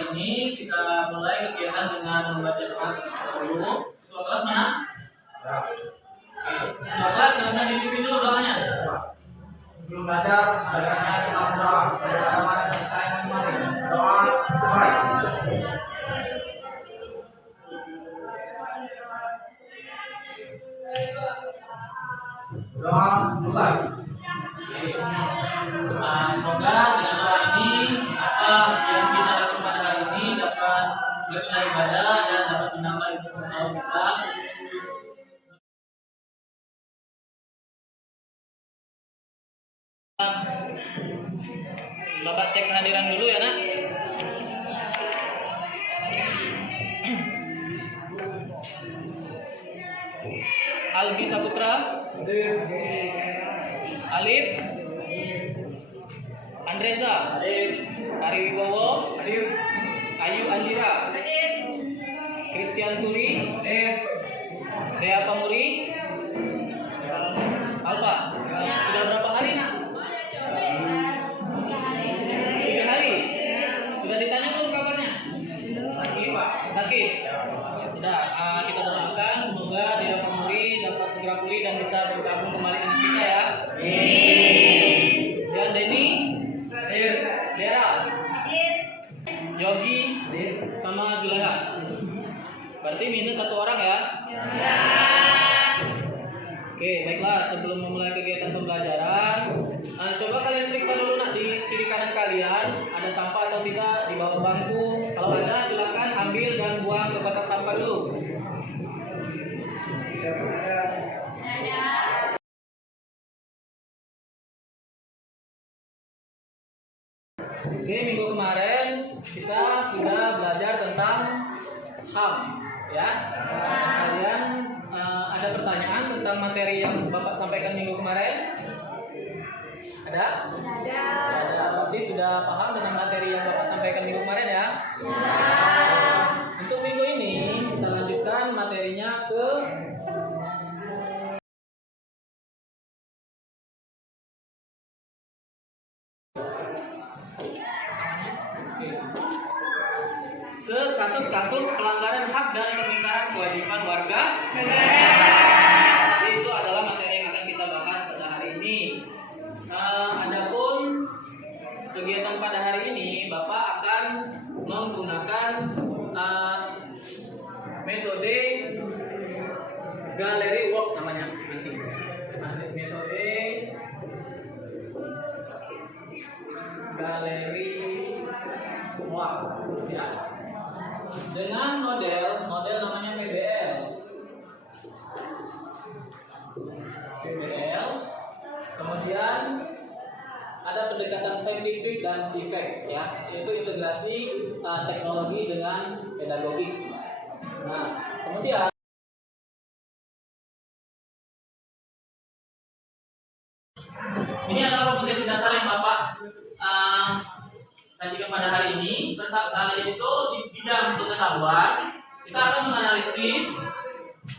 hari ini kita mulai kegiatan dengan membaca doa dulu. Ketua kelas mana? Oke, ketua kelas silakan dipimpin dulu doanya. Sebelum belajar, adanya kita berdoa bersama kita masing-masing. Doa baik. Doa selesai. Semoga dengan doa ini apa yang kita lakukan pada hari ini dapat bernilai ibadah dan dapat menambah ilmu pengetahuan kita. Bapak cek kehadiran dulu ya nak. Albi Saputra, Alif, Andresa, Ari Wibowo, Ayu Andira, Christian Turi, Dea Pamuri, Alfa. Sudah berapa hari nak? 3 hari. Sudah ditanya belum kabarnya? Sakit Pak. Sakit. Ya sudah. Kita doakan semoga Dea Pamuri dapat segera pulih dan bisa bergabung kembali dengan kita ya. Dan Denny, Dera, Yogi, sama Zulaiha. Berarti minus 1 orang ya. Oke, baiklah. Sebelum memulai kegiatan pembelajaran, coba kalian periksa dulu nak di kiri kanan kalian ada sampah atau tidak di bawah bangku. Kalau ada, silakan ambil dan buang ke kotak sampah dulu. Oke, minggu kemarin kita sudah belajar tentang HAM, ya. Kalian ada pertanyaan tentang materi yang Bapak sampaikan minggu kemarin? Ada? Ada. Berarti sudah paham dengan materi yang Bapak sampaikan minggu kemarin ya? Untuk minggu ini kita lanjutkan materinya ke kasus-kasus pelanggaran hak dan pengingkaran kewajiban warga negara. Itu adalah materi yang akan kita bahas pada hari ini. Adapun kegiatan pada hari ini, Bapak akan menggunakan metode gallery work namanya nanti. Metode gallery work, ya. Dengan model namanya PBL. Kemudian ada pendekatan saintifik dan efek, ya, yaitu integrasi teknologi dengan pedagogik. Nah, kemudian ini adalah kompetensi dasar yang Bapak sajikan pada hari ini. Yaitu di bidang pengetahuan kita akan menganalisis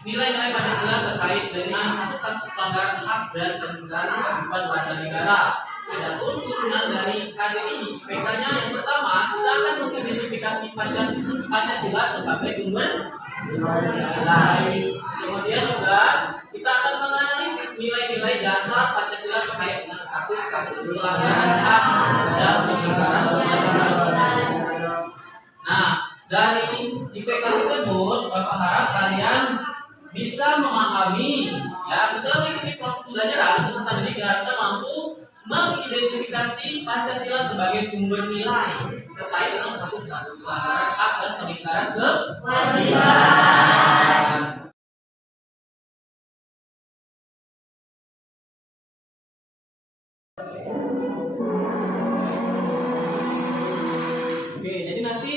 nilai-nilai Pancasila terkait dengan kasus-kasus pelanggaran hak dan pengingkaran kewajiban warga negara. Adapun turunan dari KDI IPK-nya yang pertama, kita akan mengidentifikasi Pancasila sebagai sumber nilai. Kemudian juga kita akan menganalisis nilai-nilai dasar Pancasila terkait dengan kasus-kasus pelanggaran hak dan pengingkaran kewajiban warga negara. Nah, dari IPK tersebut, Bapak harap kalian bisa memahami, ya, setelah mengikuti proses pembelajaran, peserta didik kita mampu mengidentifikasi Pancasila sebagai sumber nilai terkait dengan kasus-kasus pelanggaran hak dan pengingkaran kewajiban. Oke, jadi nanti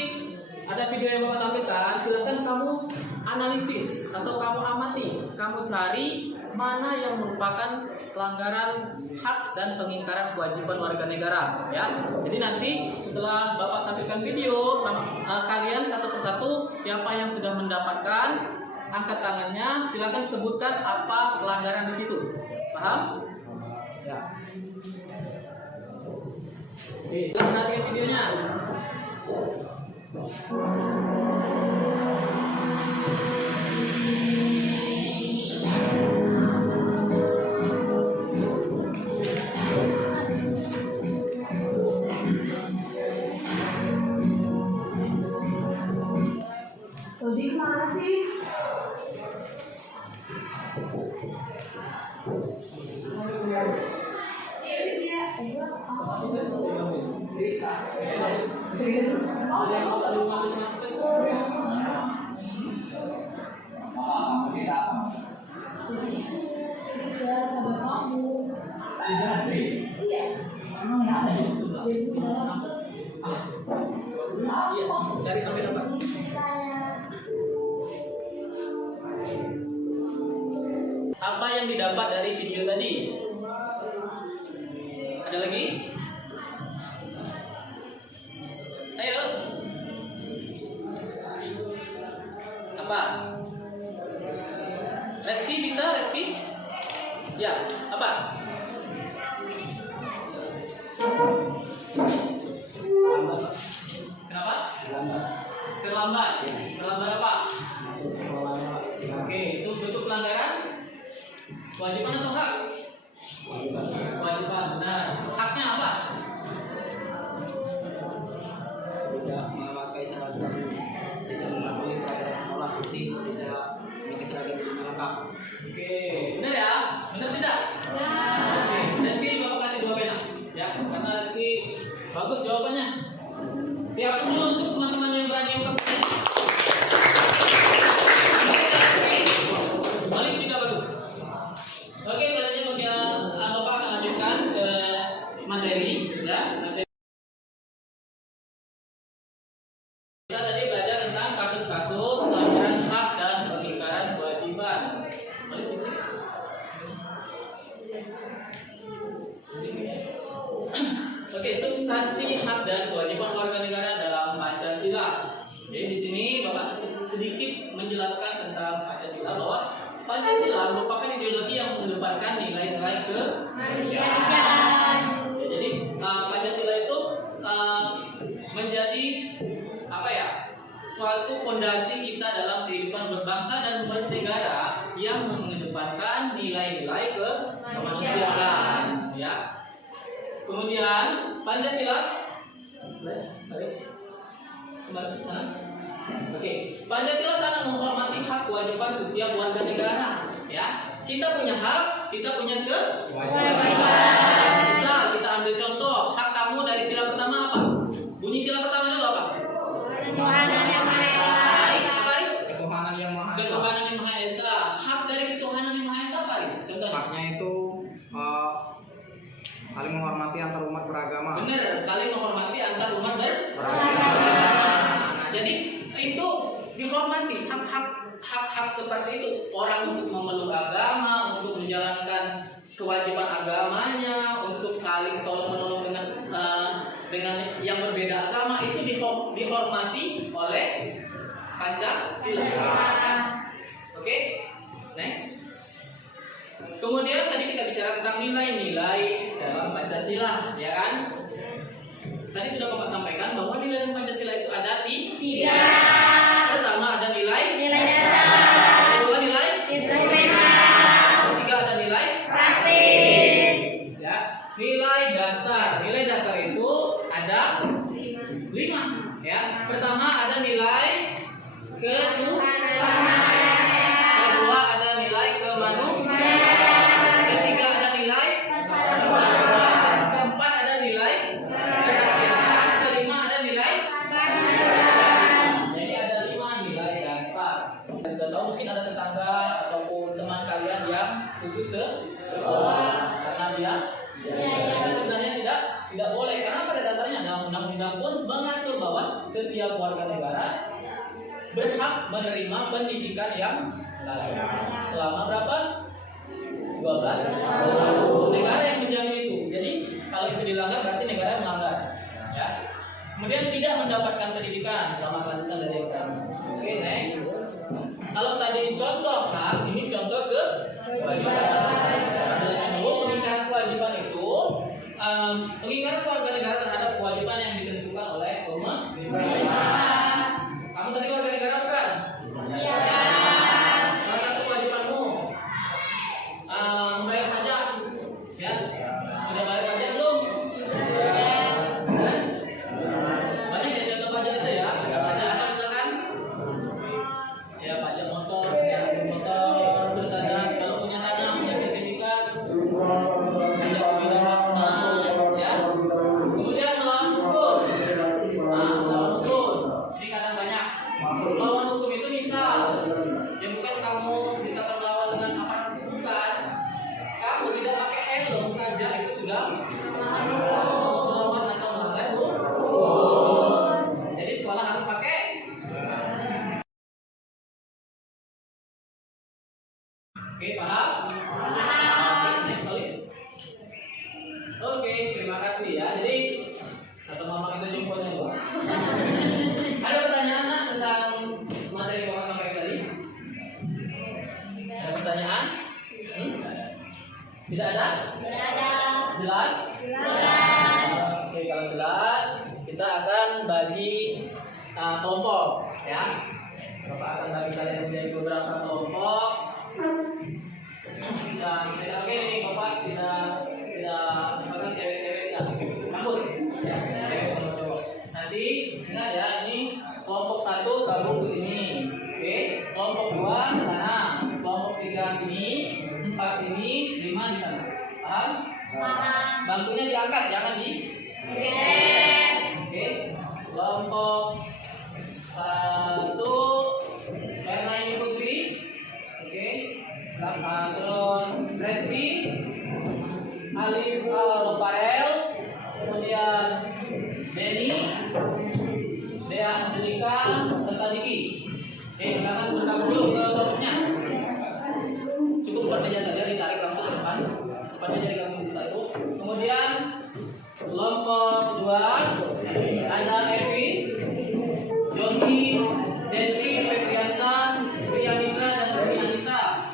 ada video yang Bapak tampilkan, silakan kamu analisis atau kamu amati, kamu cari mana yang merupakan pelanggaran hak dan pengingkaran kewajiban warga negara, ya. Jadi nanti setelah Bapak tampilkan video kalian satu persatu siapa yang sudah mendapatkan, angkat tangannya, silakan sebutkan apa pelanggaran di situ. Paham? Ya. Oke, silakan menyaksikan videonya. Dodi kemana sih? Cari sampai dapat. Apa yang didapat dari video tadi? Ada lagi? Ayo. Apa? Reski bisa, Reski? Ya, apa? Kenapa? Terlambat. Terlambat apa? Oke, itu bentuk pelanggaran. Kewajiban atau hak? Kewajiban. Benar. Haknya apa? Tidak memakai seragam, tidak mematuhi peraturan sekolah, tidak memakai seragam yang lengkap. Oke, benar ya? Benar tidak? Oke, Rizky Bapak kasih 2 pena. Ya, karena Rizky bagus jawabannya. Siap dulu untuk teman-teman yang berani untuk Malik juga bagus. Oke, selanjutnya bagian Bapak akan lanjutkan ke materi, ya. Materi. Kita tadi belajar tentang kasus-kasus pelanggaran hak dan pengingkaran kewajiban. Malik, oke, substansi hak dan kewajiban warga negara dalam Pancasila. Jadi di sini Bapak sedikit menjelaskan tentang Pancasila, bahwa Pancasila merupakan ideologi yang mengedepankan nilai-nilai kemanusiaan. Ya, jadi Pancasila itu menjadi apa ya? Suatu fondasi kita dalam kehidupan berbangsa dan bernegara yang mengedepankan nilai-nilai kemanusiaan. Ya. Kemudian Pancasila, kembali sana. Oke, Pancasila sangat menghormati hak kewajiban setiap warga negara. Ya, kita punya hak, kita punya kewajiban. Misal kita ambil contoh, hak kamu dari sila pertama apa? Bunyi sila pertama dulu apa? Ketuhanan yang Maha Ketuhanan yang Maha Esa. Hak dari ketuhanan yang Maha Esa apa? Contohnya? Haknya itu saling menghormati antar umat beragama. Benar, saling menghormati antar umat Beragama. Jadi itu dihormati hak seperti itu, orang untuk memeluk agama, untuk menjalankan kewajiban agamanya, untuk saling tolong menolong dengan yang berbeda agama, itu dihormati oleh Pancasila. Oke, next. Kemudian tadi kita bicara tentang nilai-nilai dalam Pancasila, ya kan? Tadi sudah Bapak sampaikan bahwa nilai dalam Pancasila itu ada 3. Pertama ada nilai dasar. Kedua nilai instrumental. Ketiga ada nilai praktis. Ya, nilai dasar. Nilai dasar itu ada 5. Ya, pertama ada nilai ketuhanan. Kedua ada nilai kemanusiaan. Ketiga ada nilai kebangsaan. Keempat ada nilai kerakyatan. Kelima ada nilai keadilan. Jadi ada 5 nilai dasar. Sudah tahu mungkin ada tetangga ataupun teman kalian yang putus sekolah karena dia itu sebenarnya tidak boleh, karena pada dasarnya undang-undang pun mengatur bahwa setiap warga negara berhak menerima pendidikan yang layak selama berapa? 12 tahun. Negara yang menjamin itu. Jadi kalau itu dilanggar berarti negara yang melanggar. Ya. Kemudian tidak mendapatkan pendidikan selama kelanjutan dari agama. Oke, next. Kalau tadi contoh hak, ini contoh kewajiban. Pengingkaran kewajiban itu pengingkaran warga negara terhadap kewajiban yang ditentukan oleh pemerintah. Oke, paham? Oke, terima kasih ya. Jadi atau mama kita jemputnya Bu. Ada pertanyaan Nak, tentang materi yang Bapak sampaikan tadi? Ada pertanyaan? Tidak ada? Jelas? Oke, kalau jelas, kita akan bagi kelompok ya. Bapak akan bagi kalian menjadi beberapa kelompok. Dan tidak pakai ini Bapak tidak sepakat cewek-cewek ya. Campur ya, cewek sama cowok. Nanti ingat ya, ini kelompok 1 gabung ke sini. Oke, kelompok 2 ke sana, kelompok 3 sini, 4 sini, 5 di sana. Paham? Bangkunya diangkat, jangan di. Oke, kelompok 1 Erna ini Putri. Oke, terus Resti, Alif Farel, kemudian Benny, Dea Angelika, serta Diki. Oke, sekarang bergabung dulu ke kelompoknya. Cukup depannya saja ditarik langsung ke depan. Depannya jadi gabung di satu. Kemudian kelompok 2 ada Evis, Yogi, Desi, Febriansa, Priyanisa, dan Priyanisa.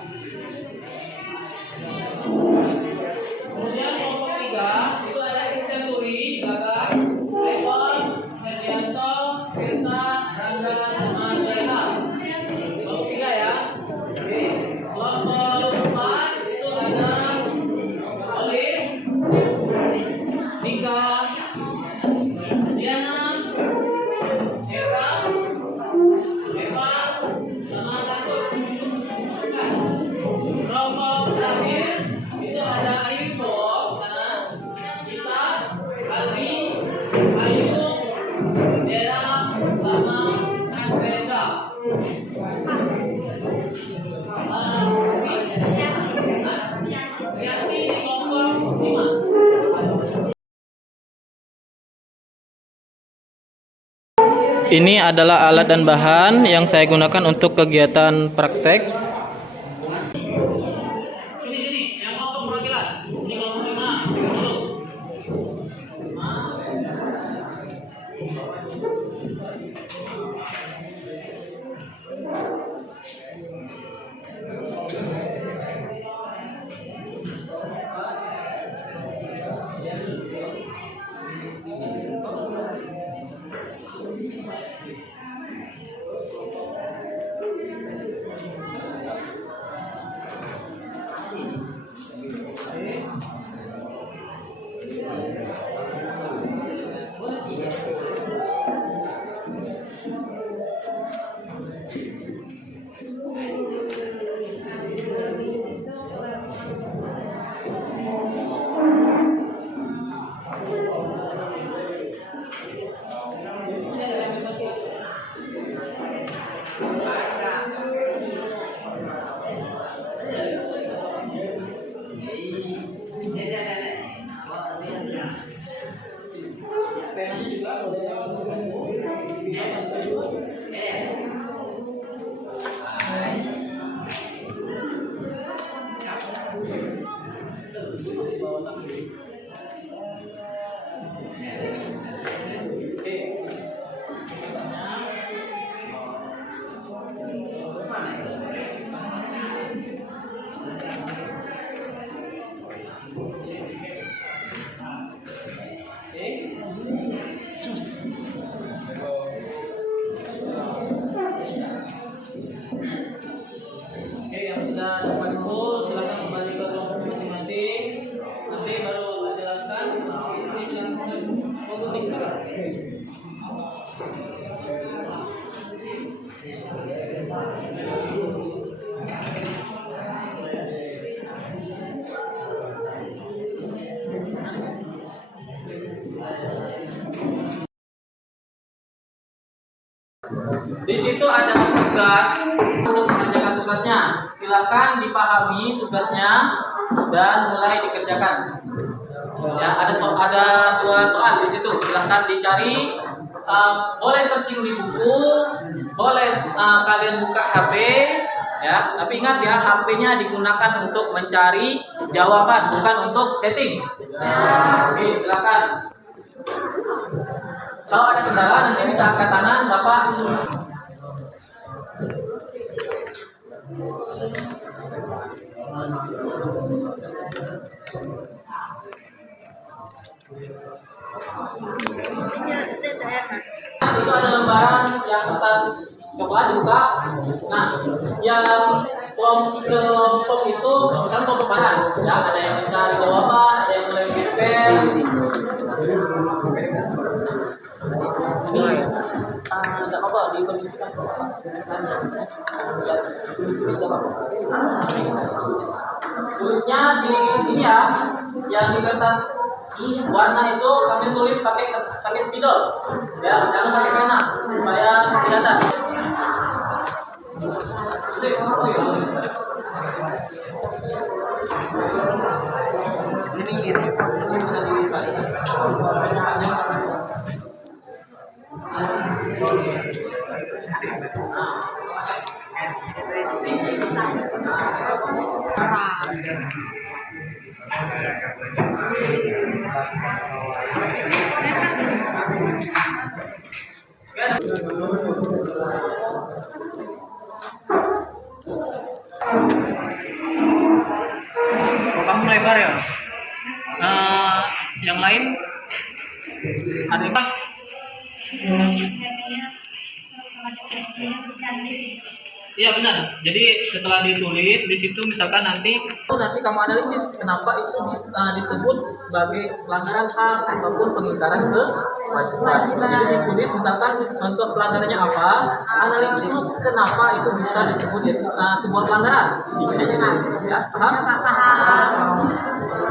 Kemudian kelompok 3 itu ada Senturi di belakang, Leon, Herdianto, Firta, Rangga, sama Jaila. Kelompok 3 ya. Oke. Kelompok 4 itu ada Olive, Nika, Diana, Eva, sama Takut. Kelompok terakhir itu ada Ayu, Gita, Albi, Ayu, Dera, sama Andreza. Rianti di kelompok 5. Ini adalah alat dan bahan yang saya gunakan untuk kegiatan praktek. Ini yang kelompok perwakilan. Ini kelompok 5. Dulu. Di situ ada tugas untuk mengerjakan tugasnya. Silakan dipahami tugasnya dan mulai dikerjakan. Ya, ada dua soal di situ. Silakan dicari. Boleh searching di buku, boleh kalian buka HP, Ya, tapi ingat ya, HP-nya digunakan untuk mencari jawaban, bukan untuk setting. Oke, silakan. Kalau ada kendala nanti bisa angkat tangan, Bapak. Itu ada lembaran yang atas coklat dibuka. Nah, yang kelompok itu misalnya kelompok bahan, ya ada yang mencari jawaban, ada yang mulai menempel. Tidak apa-apa dikondisikan. Tulisnya di ini ya, yang di kertas warna itu kami tulis pakai spidol, ya jangan pakai pena supaya kelihatan. Kamu lebar ya? Yang lain ada yang Iya benar. Jadi setelah ditulis di situ misalkan nanti kamu analisis kenapa itu disebut sebagai pelanggaran hak ataupun pengingkaran kewajiban. Jadi ditulis misalkan contoh pelanggarannya apa, analisis kenapa itu bisa disebut sebuah pelanggaran. Ya, paham?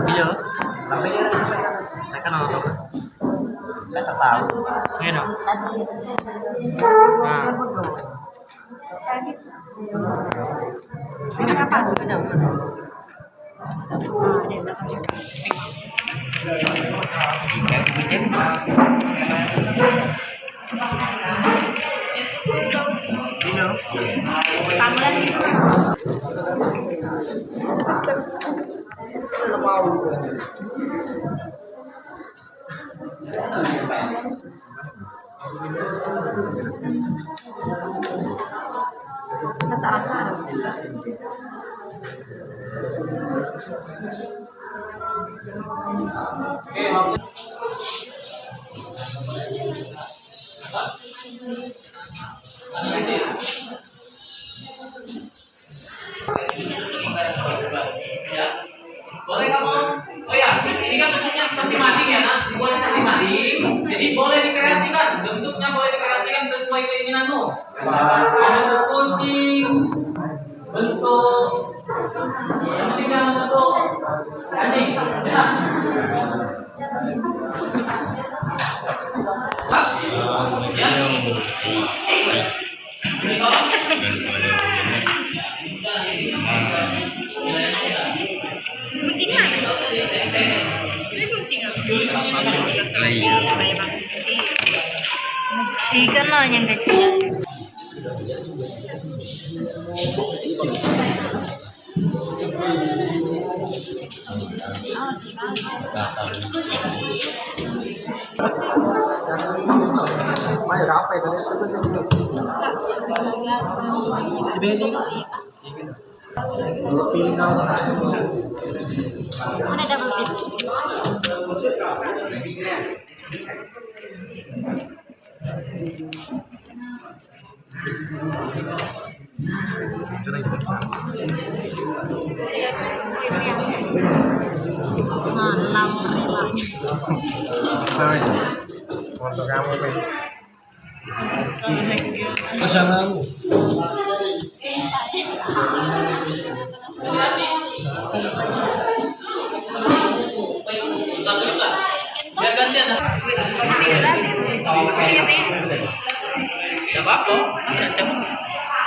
iya. Tapi mereka nggak tahu. Nggak tahu. Iya dong. Nah. Boleh kamu? Oh ya, ini kan bentuknya seperti mading ya, nak. Dibuat seperti mading. Jadi boleh dikreasikan. Bentuknya boleh dikreasikan sesuai keinginanmu. Bentuk kucing, bentuk yang penting jangan bentuk anjing. Ya. Ikan lah yang kecil. Mana double tip? Biar gantian. Tidak apa-apa.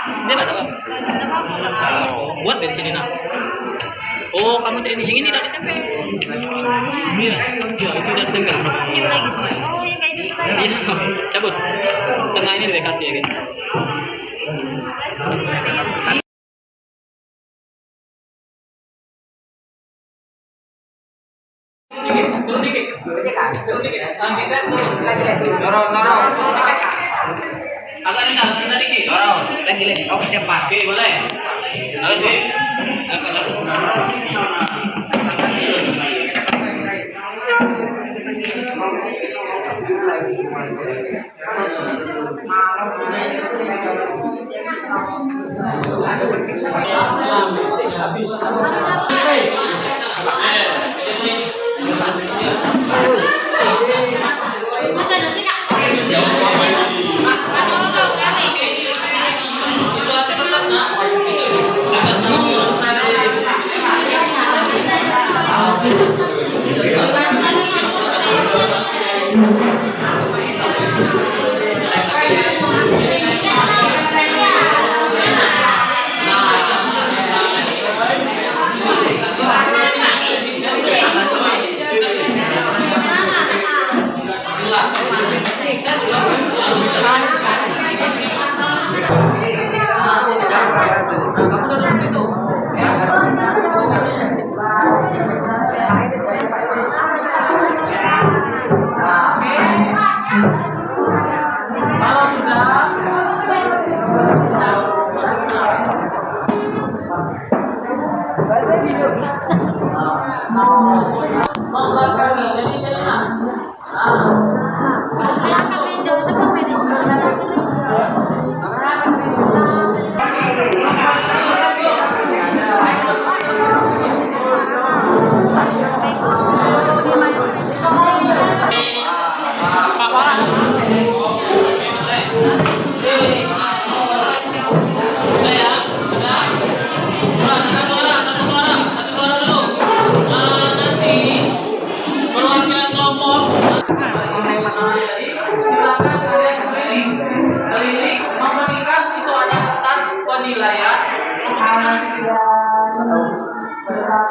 Ini ada apa? Buat dari sini nak. Oh, kamu cari yang ini tidak ditempel. Iya, itu udah ditempel. Ini lagi sih. Oh, yang kayak itu lagi. Iya, cabut. Tengah ini dikasih ya kan. Nanti saya turun. Dorong. Agak rendah dikit. Dorong. Lagi. Oh, cepat. Oke, boleh. Lagi.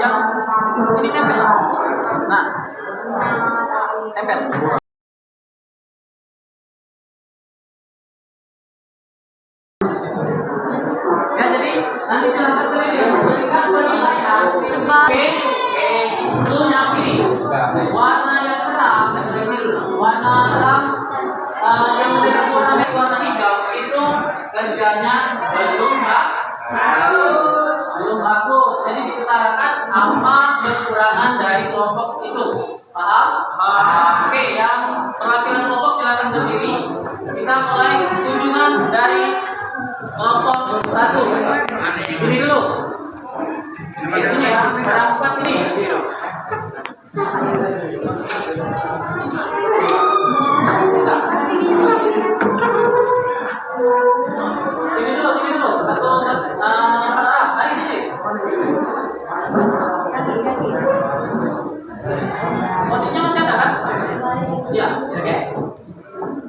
Yang ini tempel. Nah, tempel. Ya, jadi nanti silakan berikan penilaian. Oke, lu yang ini. Warna yang terang, warna terang yang mendekati warna hijau itu kerjanya belum bagus. Jadi diutarakan apa kekurangan dari kelompok itu. Paham? Oke, yang perwakilan kelompok silakan berdiri. Kita mulai kunjungan dari kelompok 1. Ini dulu. Di sini ya, pada 4 ini. Sini dulu. Atau dari sini. Posisinya masih ada kan? Iya, oke.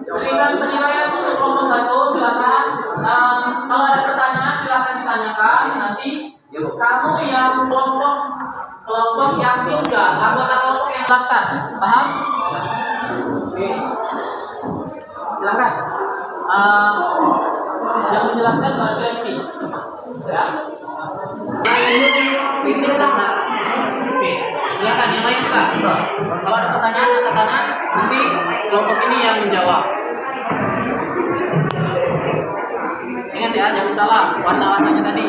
Berikan penilaian untuk kelompok 1, silakan. Kalau ada pertanyaan silakan ditanyakan. Nanti kamu yang kelompok yang 3, anggota kelompok yang jelaskan. Paham? Oke. Silakan. Yang menjelaskan Mbak Reski. Ya. Ini benar. Oke. Silakan yang lain kita. Kalau ada pertanyaan katakan, nanti kelompok ini yang menjawab. Ingat ya, jangan salah warna-warnanya tadi.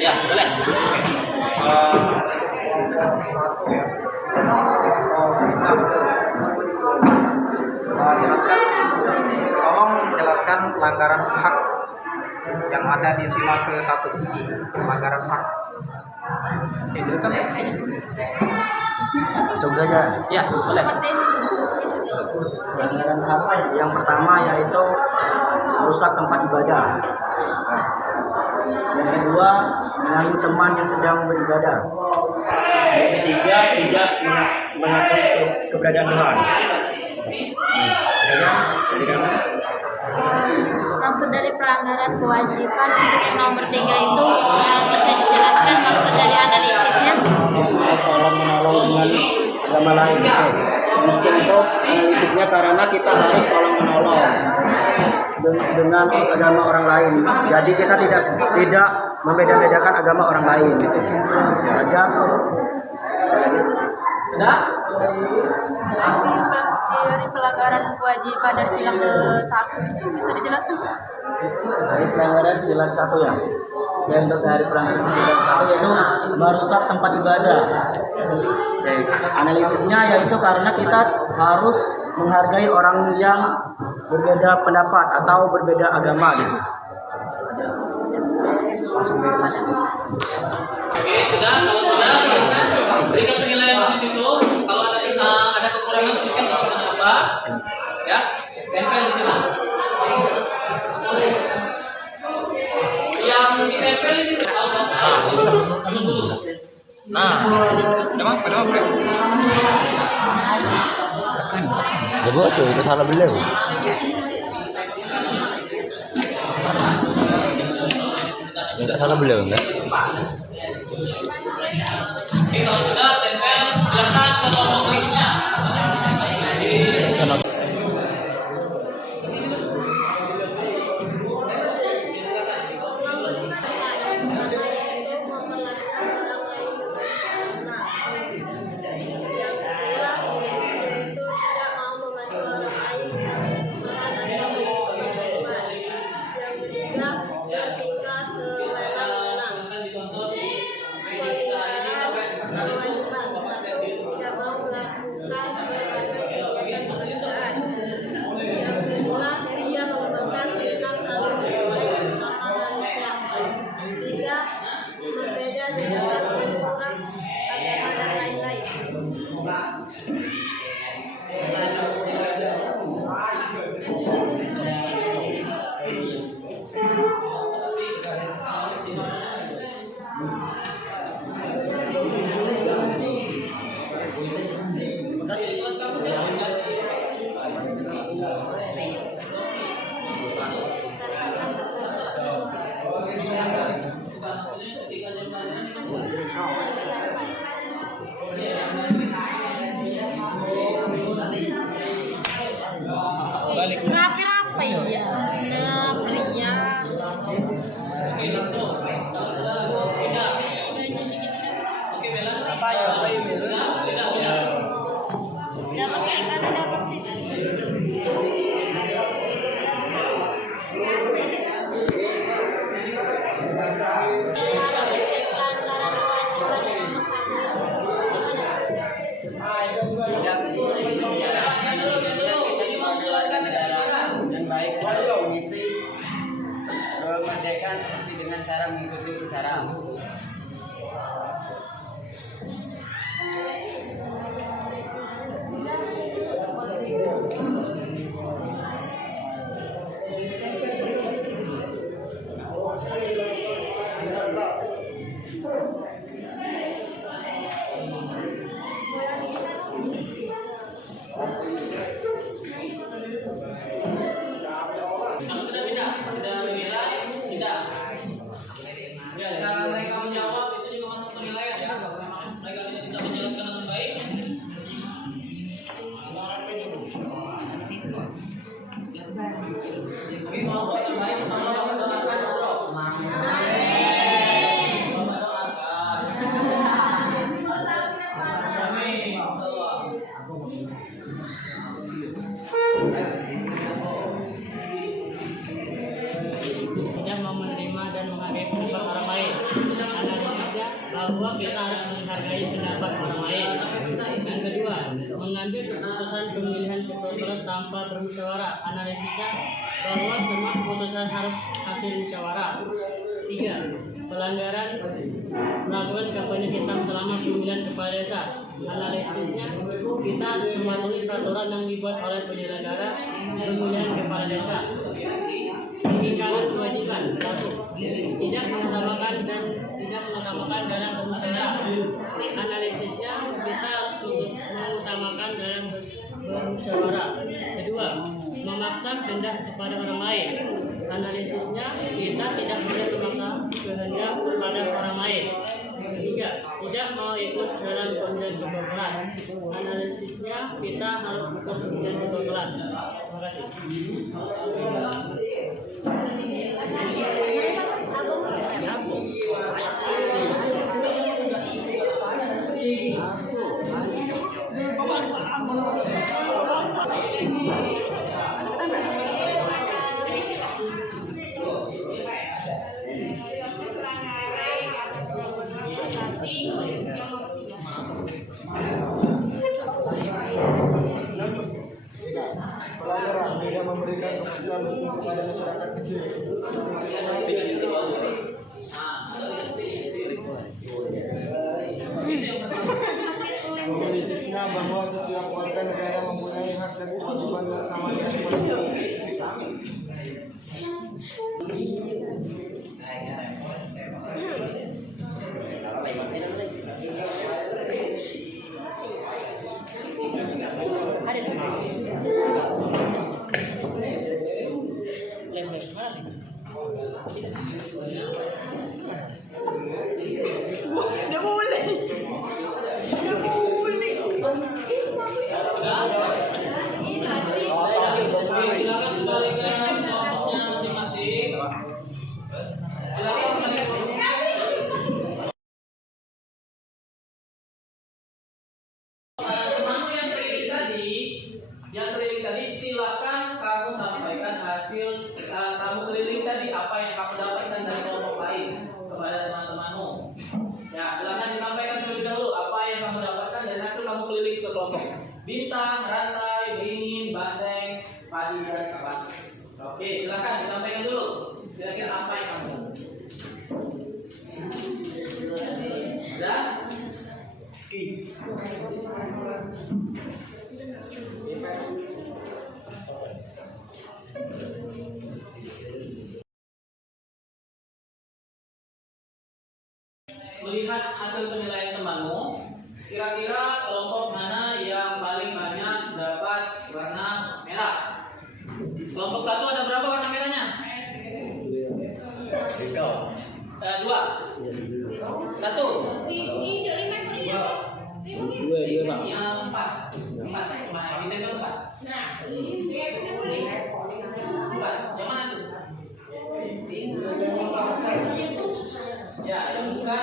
Ya, boleh. Tolong jelaskan pelanggaran hak yang ada di sila ke-1. Pelanggaran hak. Itu kan SP. Coba aja. Ya, boleh. Pelanggaran hak yang pertama yaitu merusak tempat ibadah. Yang kedua, mengganggu teman yang sedang beribadah. Yang ketiga, tidak mengakui keberadaan Tuhan. Maksud dari pelanggaran kewajiban untuk yang nomor 3 itu bisa dijelaskan maksud dari analisisnya? Tolong menolong dengan agama lain. Mungkin itu analisisnya karena kita harus tolong menolong. dengan agama orang lain. Jadi kita tidak membeda-bedakan agama orang lain. Gitu. Aja. Sudah? Dari pelanggaran kewajiban dari sila ke-1 itu bisa dijelaskan? Dari pelanggaran sila 1 ya. Dan untuk dari pelanggaran sila 1 yaitu merusak tempat ibadah. Oke. Analisisnya yaitu karena kita harus menghargai orang yang berbeda pendapat atau berbeda agama gitu. Oke, sudah. Kalau sudah, berikan penilaian di situ. Kalau ada kekurangan, tuliskan kekurangan apa. Ya, tempel di sini. Yang ditempel di sini. Kamu dulu. Nah, emang kenapa? Coba tuh itu salah beliau. Enggak salah beliau enggak? Oke, kalau sudah tempel, silakan ke tombol kliknya. Rapi-rapi ya. Pria. Merdeka seperti dengan cara mengikuti usaha. Kalau sudah pindah, sudah menilai, pindah. Ya, cara mereka menjawab itu juga masuk penilaian ya. Mereka tidak bisa menjelaskan dengan baik. Tapi kalau buat yang baik, sama kita doakan bro. Tidak mau menerima dan menghargai pendapat orang lain. Analisisnya bahwa kita harus menghargai pendapat orang lain. Yang kedua, mengambil keputusan pemilihan kepala sekolah tanpa bermusyawarah. Analisisnya bahwa semua keputusan harus hasil musyawarah. 3. Pelanggaran melakukan kampanye hitam selama pemilihan kepala desa. Analisisnya kita harus mematuhi peraturan yang dibuat oleh penyelenggara pemilihan kepala desa. Peningkatan kewajiban 1. Tidak mengutamakan dalam bermusyawarah. Analisisnya kita harus mengutamakan dalam bermusyawarah. Kedua, memaksa kehendak kepada orang lain. Analisisnya kita tidak boleh memaksa kehendak kepada orang lain. Ketiga, tidak mau ikut dalam pemilihan ketua kelas. Analisisnya kita harus ikut pemilihan ketua kelas. Terima kasih. kepada masyarakat kecil. Analisisnya bahwa setiap warga negara mempunyai hak dan kewajiban yang sama dengan Silakan kembali ke kelompoknya masing-masing. Silakan kembali ke kelompoknya. Temanmu yang keliling tadi, silakan kamu sampaikan hasil kamu keliling tadi, apa yang kamu dapatkan dari kelompok lain kepada teman-temanmu. Ya, silakan disampaikan terlebih dahulu apa yang kamu dapatkan dari hasil kamu keliling ke kelompok. Bintang, rantai, beringin, banteng, padi dan kapas. Oke, silakan disampaikan dulu. Kira-kira apa yang kamu dapat? Sudah? Melihat hasil penilaian temanmu, kira-kira kelompok mana yang paling banyak dapat warna merah? Kelompok 1 ada berapa warna merahnya? 2. 1. 4. 4. Bintang keempat. 4. Yang mana tuh? Ya, yang bukan.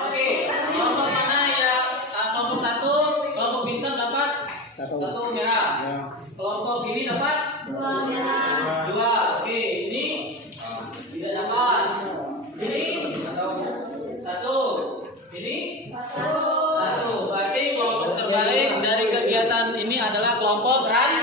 Oke, kelompok mana yang kelompok 1, kelompok bintang dapat 1 merah. Kelompok ini dapat 2 merah. 2. Oke, ini tidak dapat. Ini 1. Ini 1. Berarti kelompok terbaik dari kegiatan ini adalah kelompok rantai.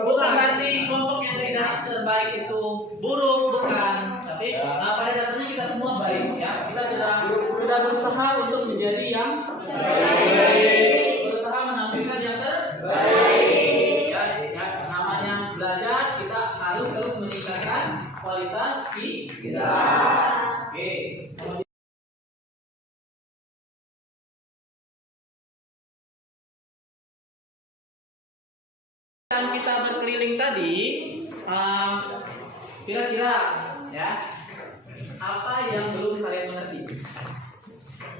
Bukan berarti kelompok yang tidak terbaik itu buruk, bukan. Tapi pada dasarnya kita semua baik, ya. Kita sudah berusaha untuk menjadi yang terbaik, berusaha menampilkan yang terbaik. Ya, namanya belajar, kita harus terus meningkatkan kualitas kita. Oke. Kita berkeliling tadi, kira-kira ya apa yang belum kalian mengerti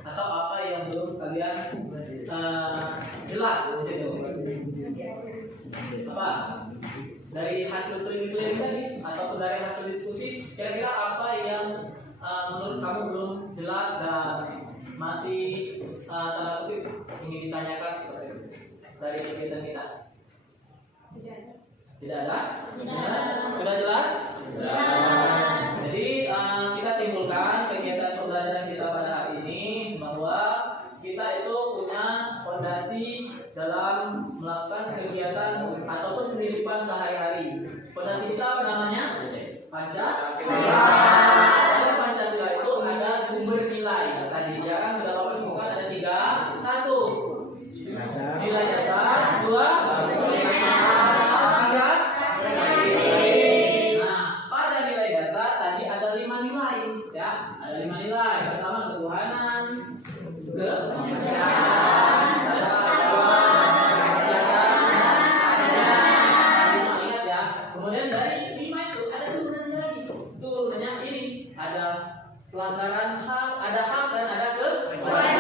atau apa yang belum kalian jelas gitu. Apa dari hasil keliling-keliling tadi atau dari hasil diskusi, kira-kira apa yang menurut kamu belum jelas dan masih tanda kutip ingin ditanyakan seperti itu dari kegiatan kita? Tidak ada? Sudah jelas? Jadi kita simpulkan kegiatan pembelajaran kita pada hari ini bahwa kita itu punya fondasi dalam melakukan kegiatan ataupun kehidupan sehari-hari. Fondasi kita apa namanya? Pancasila. Pada Pancasila itu ada sumber nilai. Tadi ya kan sudah Bapak sebutkan ada 3. 1 nilai dasar, 2 pelanggaran hak, ada hak dan ada kewajiban.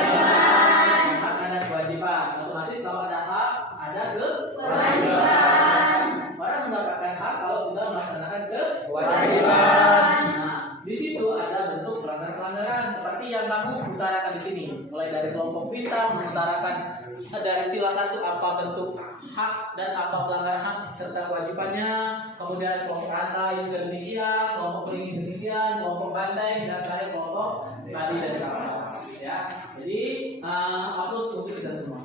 Hak ada kewajiban. Otomatis kalau ada hak, ada kewajiban. Orang mendapatkan hak kalau sudah melaksanakan kewajiban. Nah, di situ ada bentuk pelanggaran-pelanggaran seperti yang kamu utarakan di sini. Mulai dari kelompok bintang mengutarakan dari sila 1 apa bentuk hak dan apa pelanggaran hak serta kewajibannya. Kemudian kelompok Anta juga demikian, kelompok Beringin demikian, kelompok Banteng dan saya kelompok tadi dari kawan. Ya, jadi hapus untuk kita semua.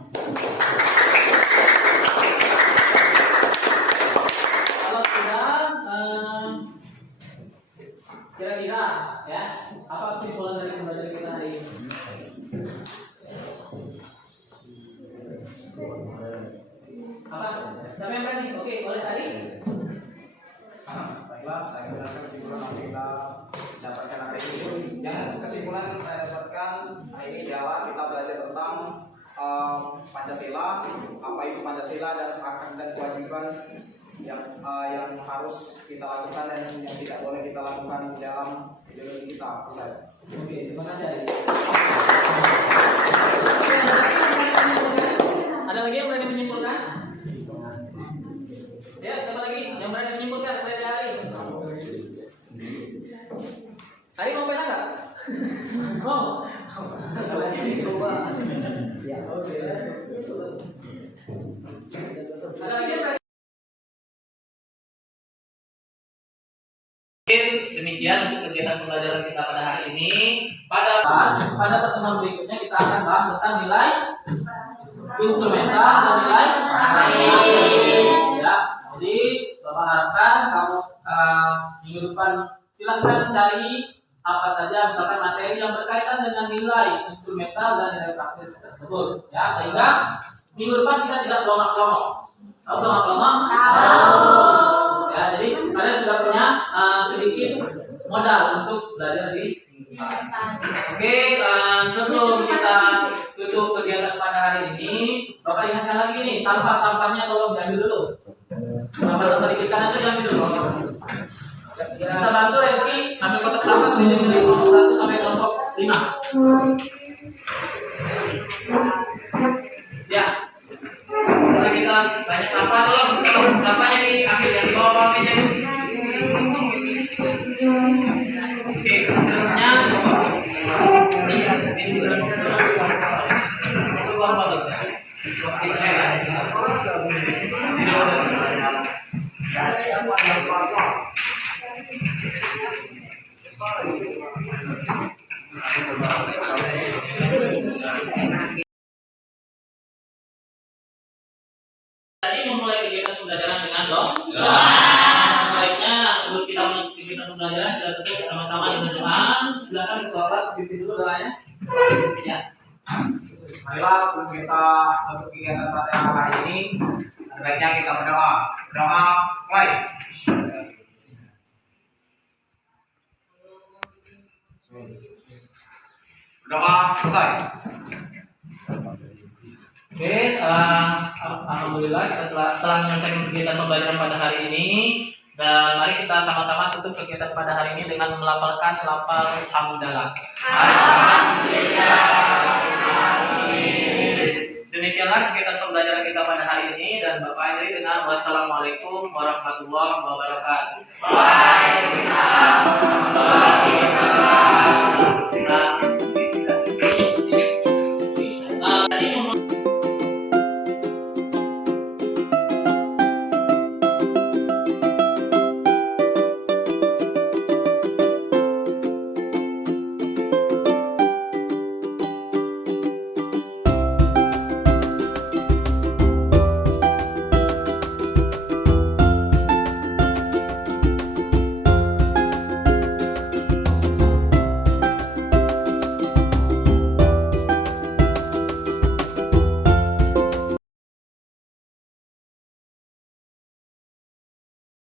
Kalau sudah kira-kira ya apa kesimpulan dari pembelajaran kita hari ini? Apa? Siapa yang berani? Oke, boleh tadi. Baiklah, saya kira kesimpulan yang kita dapatkan hari ini. Yang kesimpulan yang saya dapatkan hari ini adalah kita belajar tentang Pancasila, apa itu Pancasila dan hak dan kewajiban yang harus kita lakukan dan yang tidak boleh kita lakukan di dalam ideologi kita. Oke, terima kasih Ari. Ada lagi yang berani menyimpulkan? Ya, siapa lagi yang berani menyimpulkan selain Ari? Ari mau pena nggak? Mau. Ya. Ada lagi yang berani? Demikian untuk kegiatan pembelajaran kita pada hari ini. Pada pertemuan berikutnya kita akan bahas tentang nilai instrumental dan nilai asli. Ya, jadi Bapak harapkan kamu minggu depan silakan cari apa saja misalkan materi yang berkaitan dengan nilai instrumental dan nilai praksis tersebut. Ya, sehingga minggu depan kita tidak pelongok-pelongok. Tahu pelongok-pelongok? Ya, jadi kalian sudah punya sedikit modal untuk belajar di minggu depan. Oke, sebelum kita tutup kegiatan pada hari ini, Bapak ingatkan lagi nih, sampah-sampahnya tolong diambil dulu. Sampah tadi ikan itu diambil dulu. Bisa bantu Reski ambil kotak sampah dari kelompok 1 sampai kelompok 5. Ya. Karena kita banyak sampah, tolong sampahnya diambil yang di bawah meja. Oke, terusnya tadi memulai kegiatan pembelajaran dengan dong. Baiknya sebelum kita mulai kegiatan pembelajaran kita tutup sama-sama dengan doa. Silakan ketua kelas pimpin dulu doanya. Ya. Marilah sebelum kita untuk kegiatan pada hari ini, baiknya kita berdoa. Berdoa, mulai. Berdoa, selesai. Oke, alhamdulillah kita telah menyelesaikan kegiatan pembelajaran pada hari ini. Dan mari kita sama-sama tutup kegiatan pada hari ini dengan melafalkan lafal hamdalah. Demikianlah kegiatan pembelajaran kita pada hari ini dan Bapak akhiri dengan wassalamualaikum warahmatullahi wabarakatuh.